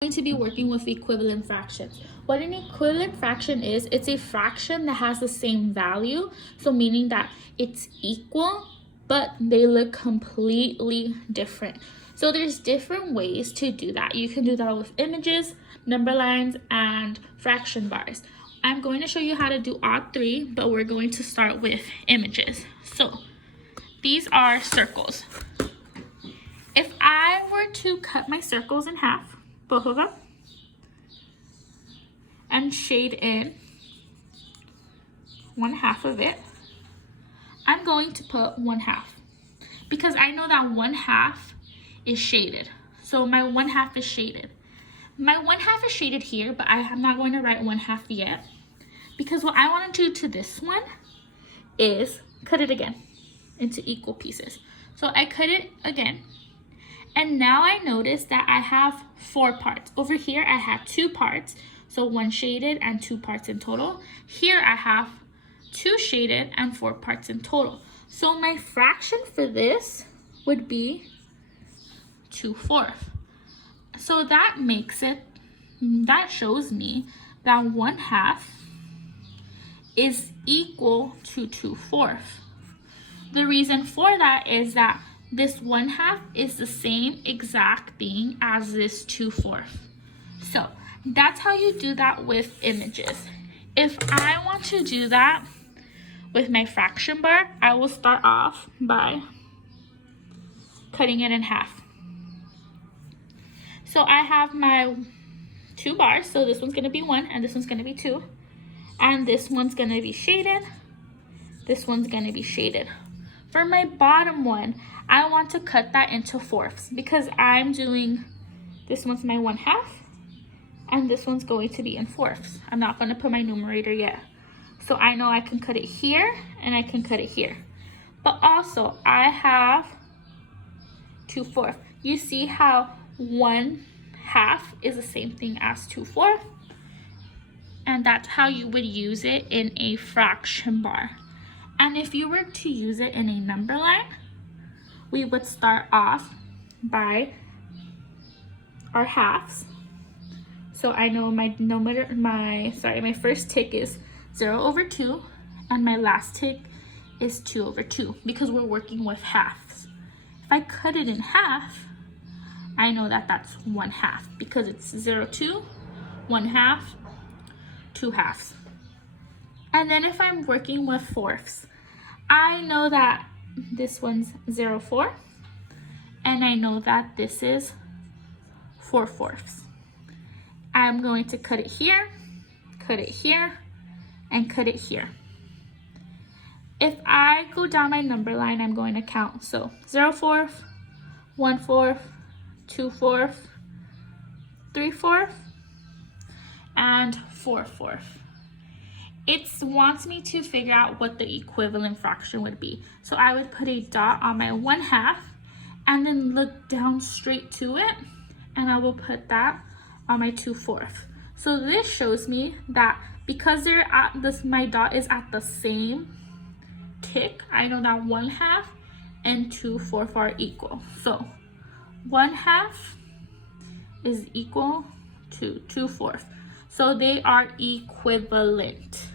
Going to be working with equivalent fractions. What an equivalent fraction is, it's a fraction that has the same value, so meaning that it's equal, but they look completely different. So there's different ways to do that. You can do that with images, number lines, and fraction bars. I'm going to show you how to do all three, but we're going to start with images. So these are circles. If I were to cut my circles in half, both of them, and shade in one half of it, I'm going to put one half because I know that one half is shaded. So my one half is shaded. My one half is shaded here, but I am not going to write one half yet because what I want to do to this one is cut it again into equal pieces. So I cut it again. And now I notice that I have 4 parts. Over here, I have 2 parts. So 1 shaded and 2 parts in total. Here I have 2 shaded and 4 parts in total. So my fraction for this would be 2/4. So that shows me that 1/2 is equal to 2/4. The reason for that is that this 1/2 is the same exact thing as this 2/4. So that's how you do that with images. If I want to do that with my fraction bar, I will start off by cutting it in half. So I have my 2 bars, so this one's gonna be 1 and this one's gonna be 2. And this one's gonna be shaded, this one's gonna be shaded. For my bottom one, I want to cut that into fourths because I'm doing, this one's my 1/2 and this one's going to be in fourths. I'm not going to put my numerator yet. So I know I can cut it here and I can cut it here. But also I have 2/4. You see how 1/2 is the same thing as 2/4? And that's how you would use it in a fraction bar. And if you were to use it in a number line, we would start off by our halves. So I know my first tick is 0/2 and my last tick is 2/2 because we're working with halves. If I cut it in half, I know that that's 1/2 because it's 0/2, 1/2, 2 halves. And then if I'm working with fourths, I know that this one's 0/4 and I know that this is 4/4. I'm going to cut it here, and cut it here. If I go down my number line, I'm going to count. So 0/4, 1/4, 2/4, 3/4, and 4/4. It wants me to figure out what the equivalent fraction would be. So I would put a dot on my 1/2 and then look down straight to it and I will put that on my 2/4. So this shows me that because my dot is at the same tick, I know that 1/2 and 2/4 are equal. So 1/2 is equal to 2/4. So they are equivalent.